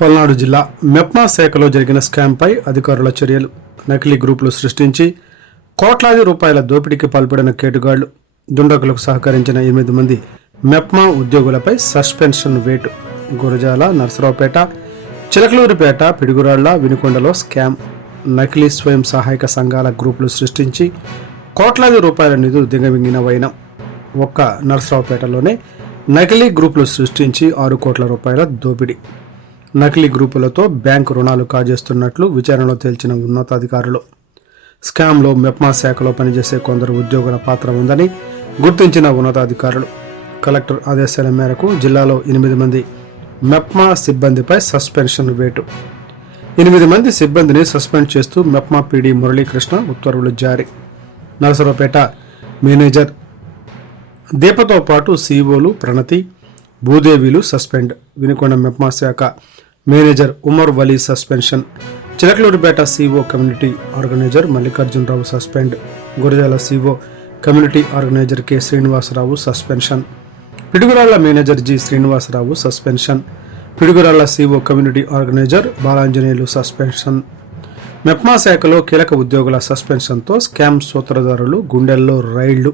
పల్నాడు జిల్లా మెప్మా శాఖలో జరిగిన స్కామ్పై అధికారుల చర్యలు. నకిలీ గ్రూపులు సృష్టించి కోట్లాది రూపాయల దోపిడీకి పాల్పడిన కేటుగాళ్లు. దుండగులకు సహకరించిన 8 మంది మెప్మా ఉద్యోగులపై సస్పెన్షన్ వేటు. గురజాల, నర్సరావుపేట, చిలకలూరిపేట, పిడుగురాళ్ల, వినుకొండలో స్కామ్. నకిలీ స్వయం సహాయక సంఘాల గ్రూపులు సృష్టించి కోట్లాది రూపాయల నిధులు దిగమింగిన వైనం. ఒక్క నర్సరావుపేటలోనే నకిలీ గ్రూపులు సృష్టించి 6 కోట్ల రూపాయల దోపిడీ. నకిలీ గ్రూపులతో బ్యాంకు రుణాలు కాజేస్తున్నట్లు విచారణలో తేల్చిన ఉన్నతాధికారులు. స్కామ్లో మెప్మా శాఖలో పనిచేసే కొందరు ఉద్యోగుల పాత్ర ఉందని గుర్తించిన ఉన్నతాధికారులు. కలెక్టర్ ఆదేశాల మేరకు జిల్లాలో 8 మంది మెప్మా సిబ్బందిపై సస్పెన్షన్ వేటు. 8 మంది సిబ్బందిని సస్పెండ్ చేస్తూ మెప్మా పీడీ మురళీకృష్ణ ఉత్తర్వులు జారీ. నరసరావుపేట మేనేజర్ దీపతో పాటు సీఓలు ప్రణతి, భూదేవిలు సస్పెండ్. వినుకొండ మెప్మా శాఖ manager Umar Vali suspension. Chilakaluripet CO community organizer Mallikarjuna Rao suspend. Gurazala CO community organizer K Srinivasa Rao suspension. Piduguralla manager G Srinivasa Rao suspension. Piduguralla CO community organizer Balanjaneyulu suspension. MEPMA శాఖలో కీలక ఉద్యోగుల సస్పెన్షన్తో స్కామ్ సూత్రధారులు గుండెల్లో రైళ్లు.